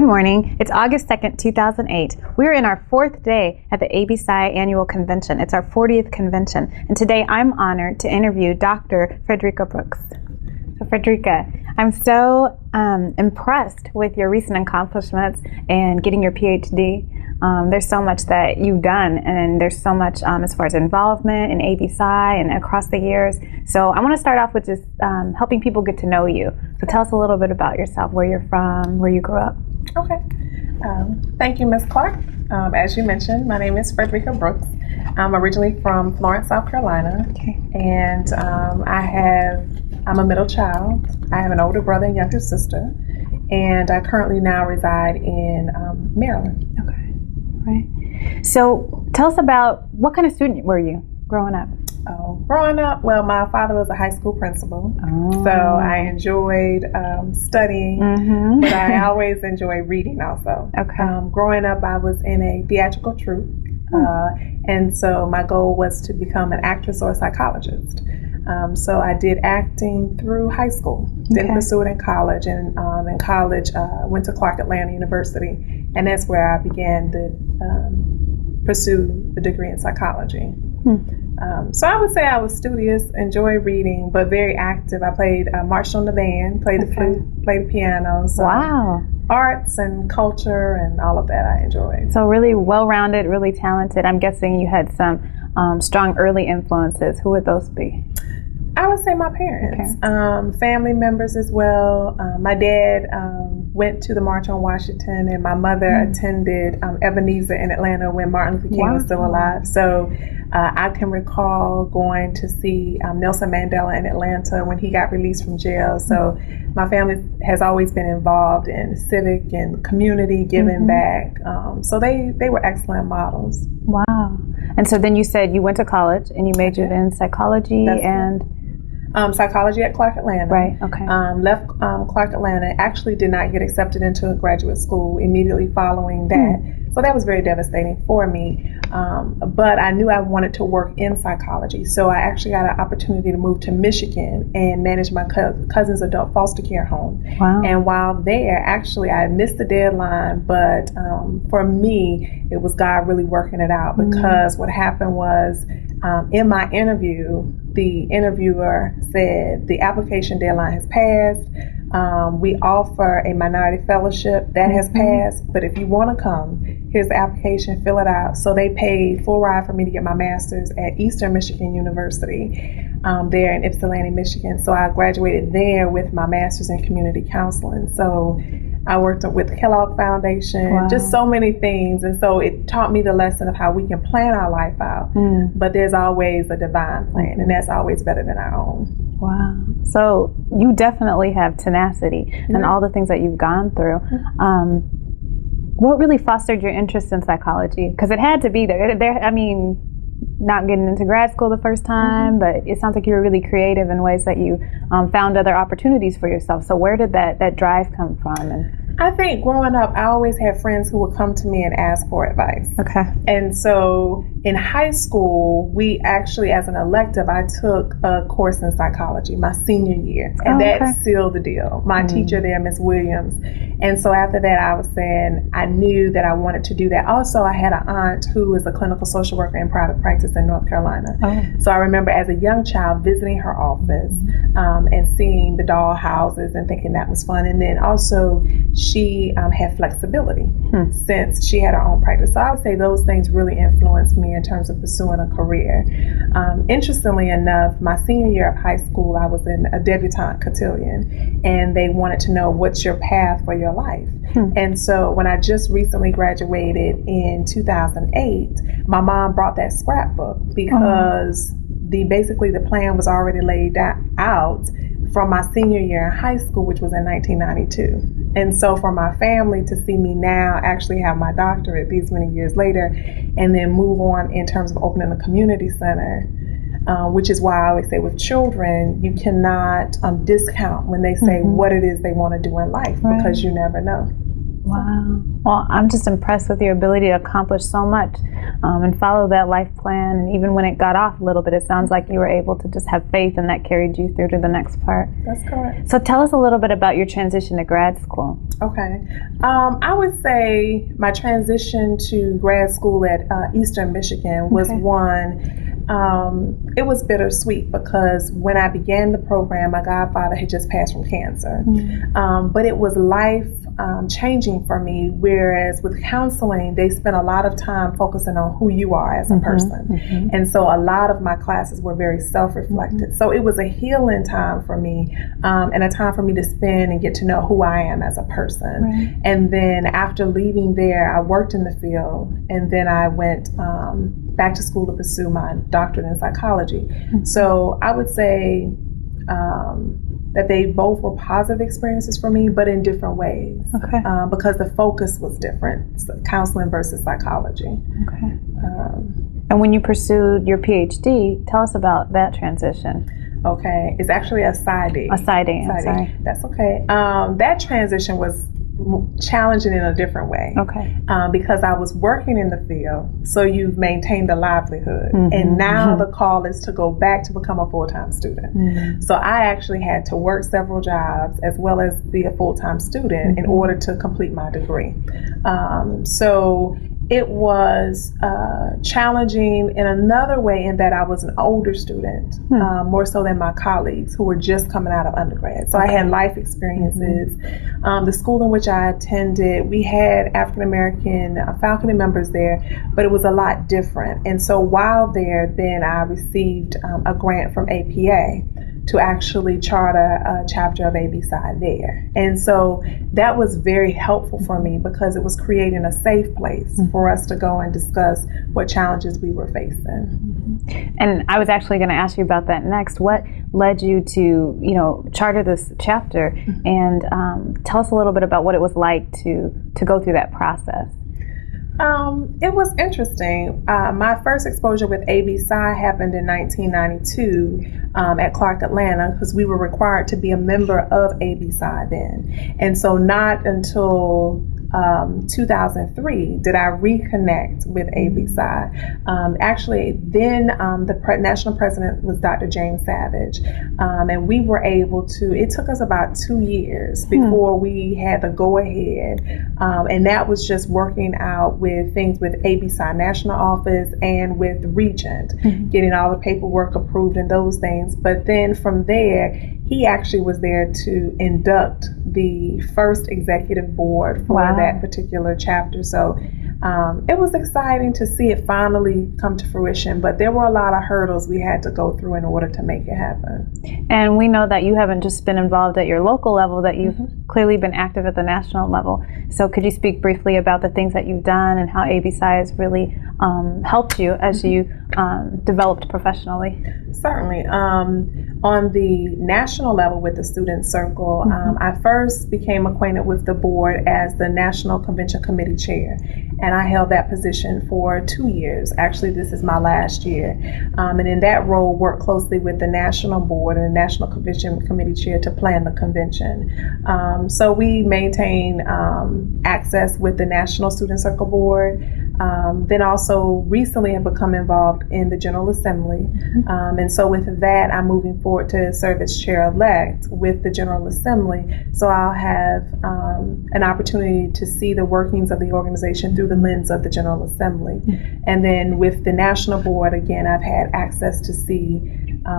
Good morning. It's August 2nd, 2008. We're in our 4th day at the ABPsi annual convention. It's our 40th convention. And today I'm honored to interview Dr. Frederica Brooks. So Frederica, I'm so impressed with your recent accomplishments and getting your PhD. There's so much that you've done, and there's so much as far as involvement in ABPsi and across the years. So I want to start off with just helping people get to know you. So tell us a little bit about yourself, where you're from, where you grew up. Okay. Thank you, Ms. Clark. As you mentioned, my name is Frederica Brooks. I'm originally from Florence, South Carolina. Okay. And I'm a middle child. I have an older brother and younger sister. And I currently now reside in Maryland. Okay. Right. So tell us about, what kind of student were you growing up? Growing up, well, my father was a high school principal, so I enjoyed studying, but I always enjoyed reading also. Okay. Growing up, I was in a theatrical troupe, and so my goal was to become an actress or a psychologist. So I did acting through high school, didn't pursue it in college, and in college went to Clark Atlanta University, and that's where I began to pursue the degree in psychology. So I would say I was studious, enjoyed reading, but very active. I played marched on the band, played the flute, played the piano. So wow. Arts and culture and all of that I enjoyed. So really well-rounded, really talented. I'm guessing you had some strong early influences. Who would those be? I would say my parents, family members as well. My dad went to the March on Washington, and my mother attended Ebenezer in Atlanta when Martin Luther King was still alive. So I can recall going to see Nelson Mandela in Atlanta when he got released from jail. So my family has always been involved in civic and community giving back. So they were excellent models. Wow. And so then you said you went to college and you majored in psychology and... psychology at Clark Atlanta. Right, okay. Left Clark Atlanta, actually did not get accepted into a graduate school immediately following that. So that was very devastating for me. But I knew I wanted to work in psychology. So I actually got an opportunity to move to Michigan and manage my cousin's adult foster care home. Wow. And while there, actually, I missed the deadline, but for me, it was God really working it out, because what happened was in my interview, the interviewer said the application deadline has passed. We offer a minority fellowship that has passed, but if you want to come, here's the application, fill it out. So they paid full ride for me to get my master's at Eastern Michigan University there in Ypsilanti, Michigan. So I graduated there with my master's in community counseling. So I worked with the Kellogg Foundation, just so many things. And so it taught me the lesson of how we can plan our life out, but there's always a divine plan, and that's always better than our own. Wow. So you definitely have tenacity and all the things that you've gone through. What really fostered your interest in psychology? Because it had to be there. I mean, not getting into grad school the first time, but it sounds like you were really creative in ways that you found other opportunities for yourself. So where did that drive come from? And I think growing up, I always had friends who would come to me and ask for advice. Okay. And so in high school, we actually, as an elective, I took a course in psychology my senior year, and that sealed the deal. My teacher there, Miss Williams. And so after that, I was saying I knew that I wanted to do that. Also, I had an aunt who was a clinical social worker in private practice in North Carolina. So I remember as a young child visiting her office and seeing the doll houses and thinking that was fun. And then also she had flexibility since she had her own practice. So I would say those things really influenced me in terms of pursuing a career. Interestingly enough, my senior year of high school, I was in a debutante cotillion, and they wanted to know, what's your path for your life? And so when I just recently graduated in 2008, my mom brought that scrapbook because basically the plan was already laid out from my senior year in high school, which was in 1992. And so for my family to see me now actually have my doctorate these many years later, and then move on in terms of opening a community center, which is why I always say with children, you cannot discount when they say what it is they want to do in life, because you never know. Wow. Well, I'm just impressed with your ability to accomplish so much and follow that life plan. And even when it got off a little bit, it sounds like you were able to just have faith, and that carried you through to the next part. That's correct. So tell us a little bit about your transition to grad school. Okay. I would say my transition to grad school at Eastern Michigan was it was bittersweet because when I began the program, my godfather had just passed from cancer. But it was life changing for me, whereas with counseling, they spent a lot of time focusing on who you are as a person. And so a lot of my classes were very self-reflected. So it was a healing time for me and a time for me to spend and get to know who I am as a person. And then after leaving there, I worked in the field, and then I went back to school to pursue my doctorate in psychology. So I would say that they both were positive experiences for me, but in different ways. Because the focus was different, counseling versus psychology. And when you pursued your PhD, tell us about that transition. Okay, it's actually a PsyD. A PsyD, I'm sorry. That's okay. That transition was challenging in a different way. Because I was working in the field, so you've maintained a livelihood, and now the call is to go back to become a full-time student. So I actually had to work several jobs as well as be a full-time student in order to complete my degree. So it was challenging in another way in that I was an older student, more so than my colleagues who were just coming out of undergrad. So I had life experiences. The school in which I attended, we had African-American faculty members there, but it was a lot different. And so while there, then I received a grant from ABPsi to actually charter a chapter of ABPsi there. And so that was very helpful for me because it was creating a safe place for us to go and discuss what challenges we were facing. And I was actually going to ask you about that next. What led you to, charter this chapter, and tell us a little bit about what it was like to go through that process. It was interesting. My first exposure with ABPsi happened in 1992 at Clark, Atlanta, because we were required to be a member of ABPsi then. And so not until 2003 did I reconnect with ABPsi. Actually, then the national president was Dr. James Savage, and we were able to, it took us about 2 years before we had the go-ahead, and that was just working out with things with ABPsi National Office and with Regent, getting all the paperwork approved and those things. But then from there, he actually was there to induct the first executive board for that particular chapter. So it was exciting to see it finally come to fruition, but there were a lot of hurdles we had to go through in order to make it happen. And we know that you haven't just been involved at your local level, that you've clearly been active at the national level. So could you speak briefly about the things that you've done and how ABPsi has really helped you as you developed professionally? Certainly. On the national level with the Student Circle, I first became acquainted with the board as the National Convention Committee Chair, and I held that position for 2 years. Actually, this is my last year. And in that role, worked closely with the National Board and the National Convention Committee Chair to plan the convention. So we maintain access with the National Student Circle Board. Then also recently have become involved in the General Assembly. And so with that, I'm moving forward to serve as chair-elect with the General Assembly. So I'll have an opportunity to see the workings of the organization through the lens of the General Assembly. And then with the National Board, again, I've had access to see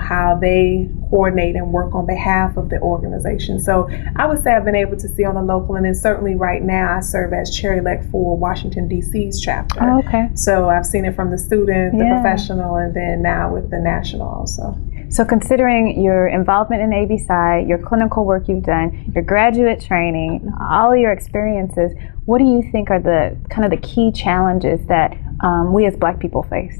how they coordinate and work on behalf of the organization. So I would say I've been able to see on the local, and then certainly right now I serve as chair-elect for Washington, D.C.'s chapter. Oh, okay. So I've seen it from the student, the professional, and then now with the national also. So considering your involvement in ABPsi, your clinical work you've done, your graduate training, all your experiences, what do you think are the kind of the key challenges that we as Black people face?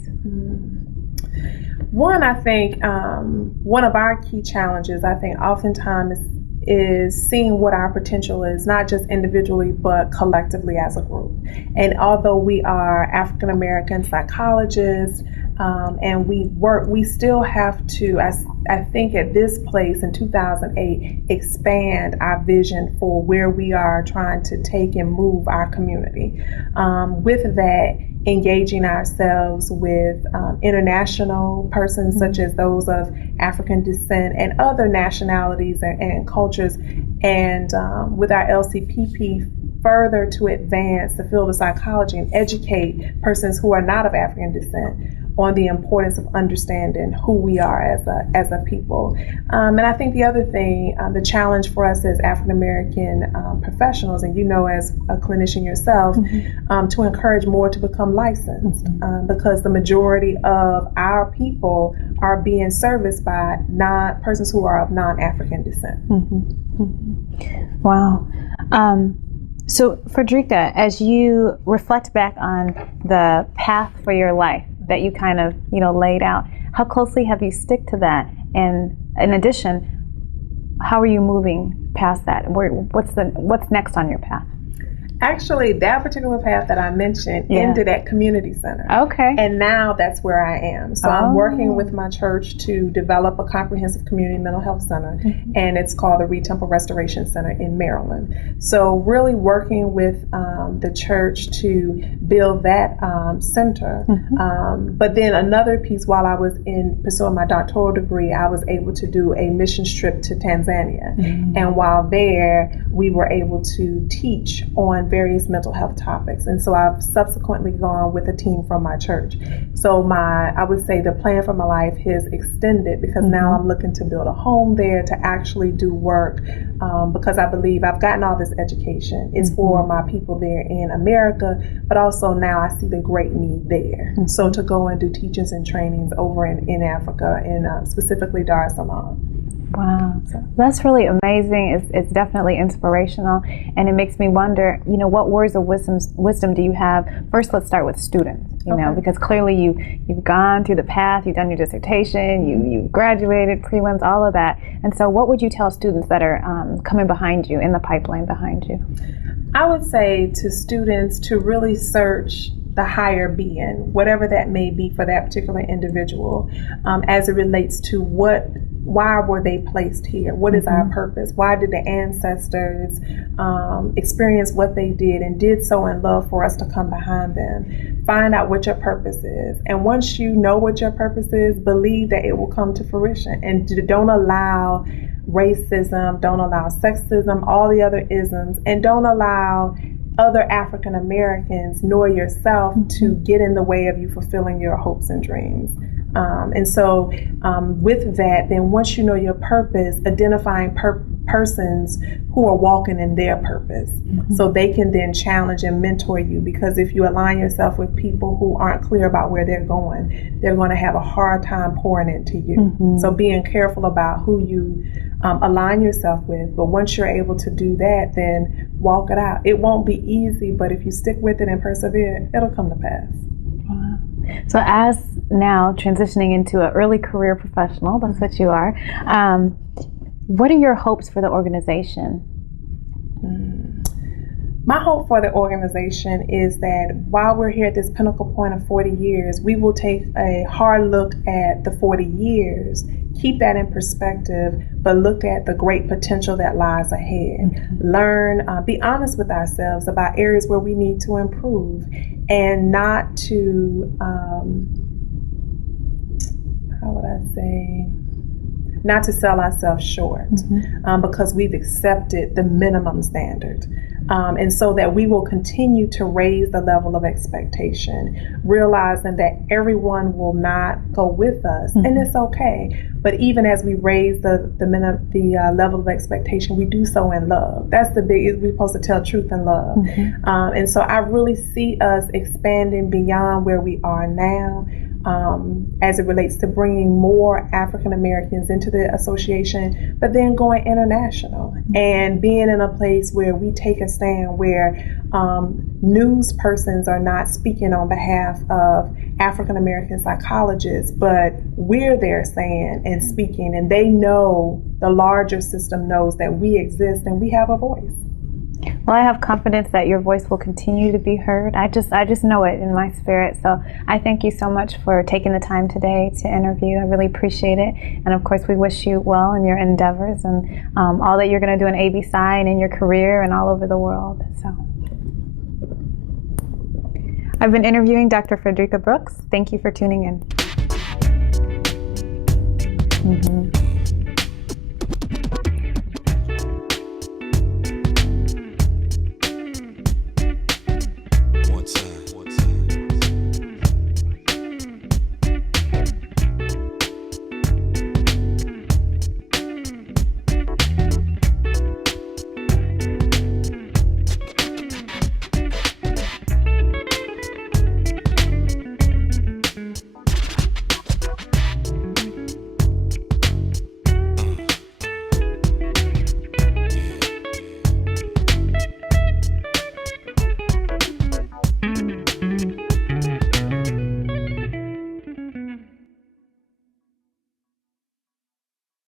One, I think one of our key challenges, I think oftentimes is seeing what our potential is, not just individually, but collectively as a group. And although we are African American psychologists, and we still have to, I think at this place in 2008, expand our vision for where we are trying to take and move our community. With that, engaging ourselves with international persons such as those of African descent and other nationalities and cultures, and with our LCPP further to advance the field of psychology and educate persons who are not of African descent on the importance of understanding who we are as a people. And I think the other thing, the challenge for us as African American professionals, and as a clinician yourself, to encourage more to become licensed, because the majority of our people are being serviced by persons who are of non-African descent. Wow. So, Frederica, as you reflect back on the path for your life that you kind of, laid out, how closely have you stick to that? And in addition, how are you moving past that? What's next on your path? Actually, that particular path that I mentioned ended at community center. Okay. And now that's where I am. So I'm working with my church to develop a comprehensive community mental health center, and it's called the Reed Temple Restoration Center in Maryland. So really working with the church to build that center. But then another piece, while I was pursuing my doctoral degree, I was able to do a mission trip to Tanzania. And while there, we were able to teach on various mental health topics. And so I've subsequently gone with a team from my church. So I would say the plan for my life has extended, because now I'm looking to build a home there to actually do work, because I believe I've gotten all this education. It's for my people there in America, but also now I see the great need there. So to go and do teachings and trainings over in Africa, and specifically Dar es Salaam. Wow, that's really amazing. It's definitely inspirational, and it makes me wonder, what words of wisdom do you have? First, let's start with students, because clearly you've gone through the path, you've done your dissertation, you graduated, prelims, all of that. And so what would you tell students that are coming behind you, in the pipeline behind you? I would say to students to really search the higher being, whatever that may be for that particular individual, as it relates to why were they placed here? What is our purpose? Why did the ancestors experience what they did and did so in love for us to come behind them? Find out what your purpose is. And once you know what your purpose is, believe that it will come to fruition. And don't allow racism, don't allow sexism, all the other isms, and don't allow other African Americans nor yourself to get in the way of you fulfilling your hopes and dreams. And so with that, then once you know your purpose, identifying persons who are walking in their purpose, so they can then challenge and mentor you, because if you align yourself with people who aren't clear about where they're going to have a hard time pouring into you. So being careful about who you align yourself with, but once you're able to do that, then walk it out. It won't be easy, but if you stick with it and persevere, it'll come to pass. Wow. So as now transitioning into an early career professional, that's what you are, what are your hopes for the organization? My hope for the organization is that while we're here at this pinnacle point of 40 years, we will take a hard look at the 40 years, keep that in perspective, but look at the great potential that lies ahead. Learn, be honest with ourselves about areas where we need to improve, and not to, not to sell ourselves short, because we've accepted the minimum standard. And so that we will continue to raise the level of expectation, realizing that everyone will not go with us, and it's okay. But even as we raise the level of expectation, we do so in love. That's we're supposed to tell truth in love. And so I really see us expanding beyond where we are now, as it relates to bringing more African Americans into the association, but then going international and being in a place where we take a stand, where news persons are not speaking on behalf of African American psychologists, but we're there saying and speaking, and they know, the larger system knows that we exist and we have a voice. Well, I have confidence that your voice will continue to be heard. I just know it in my spirit. So I thank you so much for taking the time today to interview. I really appreciate it. And of course, we wish you well in your endeavors and all that you're going to do in ABPsi and in your career and all over the world. So I've been interviewing Dr. Frederica Brooks. Thank you for tuning in.